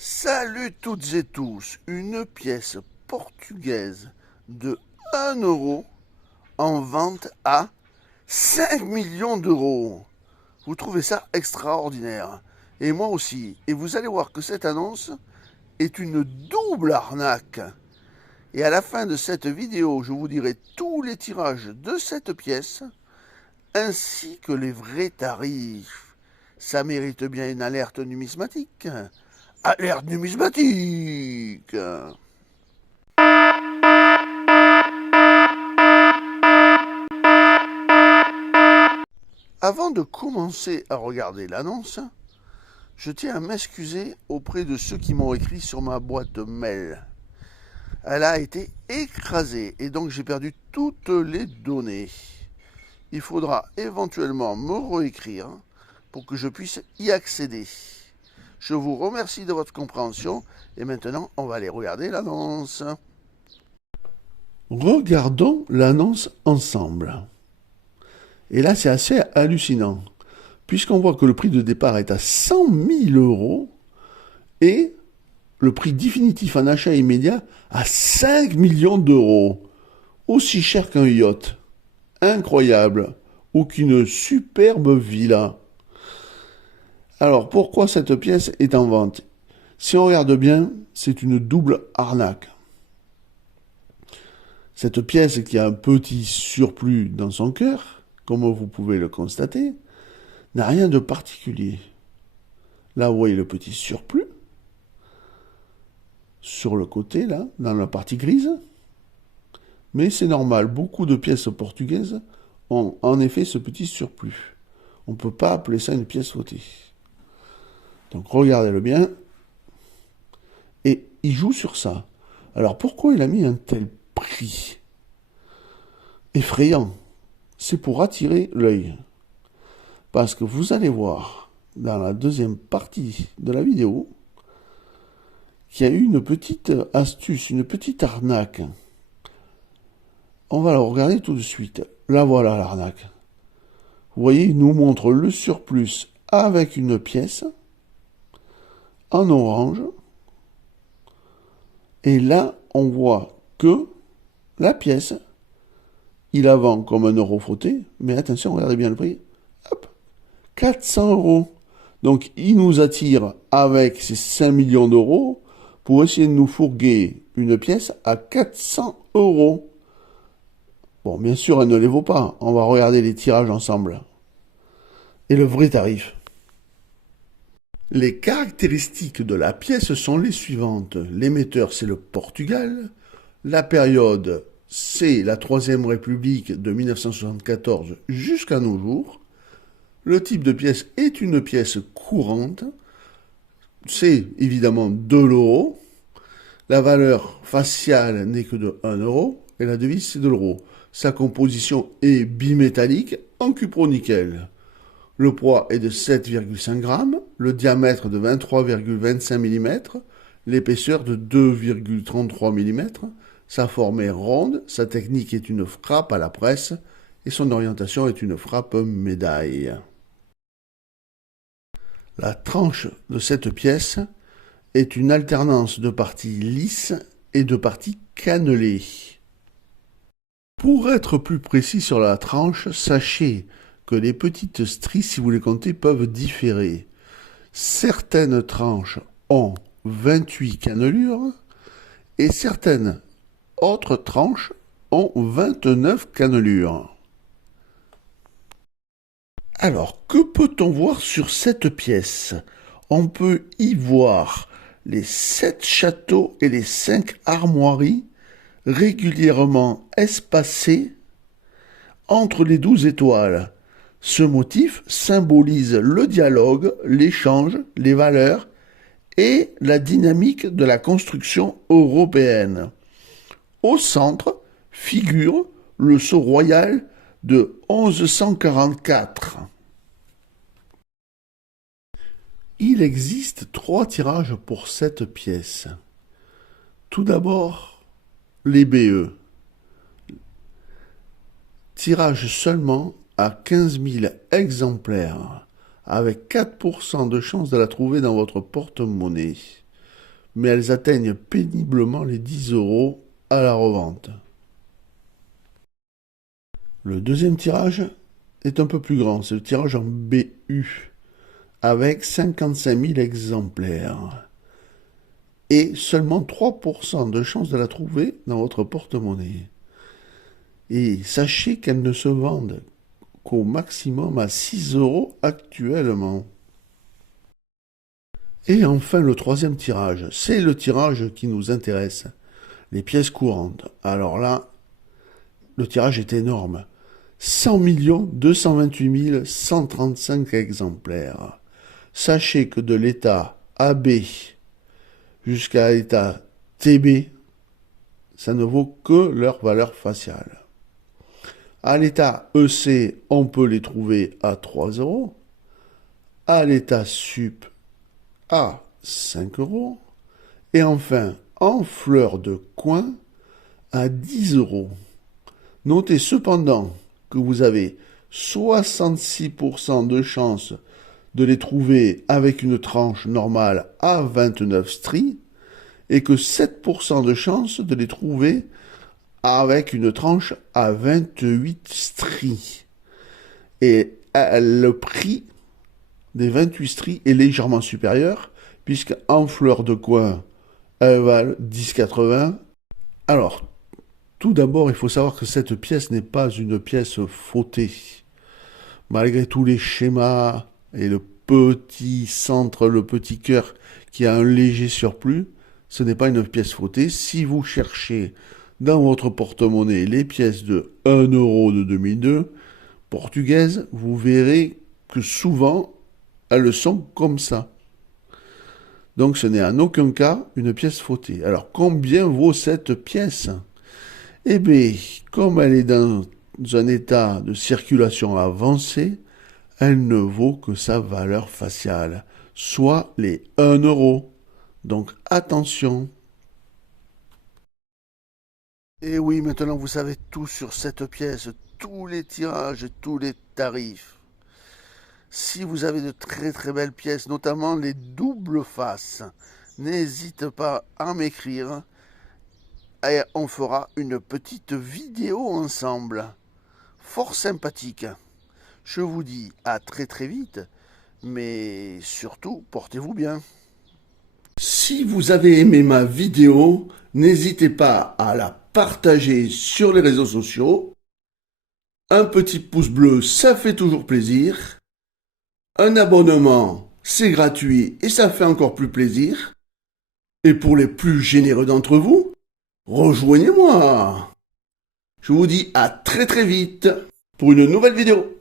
Salut toutes et tous, une pièce portugaise de 1 € en vente à 5 millions d'euros. Vous trouvez ça extraordinaire. Et moi aussi. Et vous allez voir que cette annonce est une double arnaque. Et à la fin de cette vidéo, je vous dirai tous les tirages de cette pièce ainsi que les vrais tarifs. Ça mérite bien une alerte numismatique. Alerte numismatique. Avant de commencer à regarder l'annonce, je tiens à m'excuser auprès de ceux qui m'ont écrit sur ma boîte mail. Elle a été écrasée et donc j'ai perdu toutes les données. Il faudra éventuellement me réécrire pour que je puisse y accéder. Je vous remercie de votre compréhension et maintenant on va aller regarder l'annonce. Regardons l'annonce ensemble. Et là c'est assez hallucinant, puisqu'on voit que le prix de départ est à 100 000 € et le prix définitif en achat immédiat à 5 millions d'euros. Aussi cher qu'un yacht. Incroyable. Ou qu'une superbe villa. Alors, pourquoi cette pièce est en vente? Si on regarde bien, c'est une double arnaque. Cette pièce qui a un petit surplus dans son cœur, comme vous pouvez le constater, n'a rien de particulier. Là, vous voyez le petit surplus. Sur le côté, là, dans la partie grise. Mais c'est normal, beaucoup de pièces portugaises ont en effet ce petit surplus. On ne peut pas appeler ça une pièce fautée. Donc regardez-le bien. Et il joue sur ça. Alors pourquoi il a mis un tel prix effrayant? C'est pour attirer l'œil. Parce que vous allez voir dans la deuxième partie de la vidéo qu'il y a eu une petite astuce, une petite arnaque. On va la regarder tout de suite. Là voilà l'arnaque. Vous voyez, il nous montre le surplus avec une pièce en orange. Et là, on voit que la pièce, il la vend comme 1 € frotté. Mais attention, regardez bien le prix. Hop, 400 €. Donc, il nous attire avec ses 5 millions d'euros pour essayer de nous fourguer une pièce à 400 €. Bon, bien sûr, elle ne les vaut pas. On va regarder les tirages ensemble. Et le vrai tarif. Les caractéristiques de la pièce sont les suivantes. L'émetteur, c'est le Portugal. La période, c'est la Troisième République de 1974 jusqu'à nos jours. Le type de pièce est une pièce courante. C'est évidemment de l'euro. La valeur faciale n'est que de 1 € et la devise, c'est de l'euro. Sa composition est bimétallique en cupronickel. Le poids est de 7,5 grammes, le diamètre de 23,25 mm, l'épaisseur de 2,33 mm. Sa forme est ronde, sa technique est une frappe à la presse et son orientation est une frappe médaille. La tranche de cette pièce est une alternance de parties lisses et de parties cannelées. Pour être plus précis sur la tranche, sachez que les petites stries, si vous les comptez, peuvent différer. Certaines tranches ont 28 cannelures et certaines autres tranches ont 29 cannelures. Alors, que peut-on voir sur cette pièce? On peut y voir les 7 châteaux et les 5 armoiries régulièrement espacées entre les 12 étoiles. Ce motif symbolise le dialogue, l'échange, les valeurs et la dynamique de la construction européenne. Au centre figure le sceau royal de 1144. Il existe 3 tirages pour cette pièce. Tout d'abord, les BE. Tirage seulement à 15 000 exemplaires, avec 4% de chance de la trouver dans votre porte-monnaie. mais elles atteignent péniblement les 10 € à la revente. Le deuxième tirage est un peu plus grand, c'est le tirage en BU, avec 55 000 exemplaires. Et seulement 3% de chance de la trouver dans votre porte-monnaie. Et sachez qu'elles ne se vendent qu'au maximum à 6 € actuellement. Et enfin, le troisième tirage, c'est le tirage qui nous intéresse, les pièces courantes. Alors là, le tirage est énorme. 100 228 135 exemplaires. Sachez que de l'état AB jusqu'à l'état TB, ça ne vaut que leur valeur faciale. À l'état EC, on peut les trouver à 3 €. À l'état sup, à 5 €. Et enfin, en fleur de coin, à 10 €. Notez cependant que vous avez 66% de chance de les trouver avec une tranche normale à 29 stries et que 7% de chance de les trouver avec une tranche à 28 stries. Et le prix des 28 stries est légèrement supérieur, puisque en fleur de coin, elles valent 10,80. Alors, tout d'abord, il faut savoir que cette pièce n'est pas une pièce fautée. Malgré tous les schémas et le petit centre, le petit cœur qui a un léger surplus, ce n'est pas une pièce fautée. Si vous cherchez dans votre porte-monnaie les pièces de 1 € de 2002, portugaises, vous verrez que souvent, elles sont comme ça. Donc ce n'est en aucun cas une pièce fautée. Alors combien vaut cette pièce? Eh bien, comme elle est dans un état de circulation avancé, elle ne vaut que sa valeur faciale, soit les 1 €. Donc attention. Et oui, maintenant vous savez tout sur cette pièce, tous les tirages, tous les tarifs. Si vous avez de très très belles pièces, notamment les doubles faces, n'hésitez pas à m'écrire et on fera une petite vidéo ensemble. Fort sympathique. Je vous dis à très très vite, mais surtout portez-vous bien. Si vous avez aimé ma vidéo, n'hésitez pas à la partager sur les réseaux sociaux. Un petit pouce bleu, ça fait toujours plaisir. Un abonnement, c'est gratuit et ça fait encore plus plaisir. Et pour les plus généreux d'entre vous, rejoignez-moi. Je vous dis à très très vite pour une nouvelle vidéo.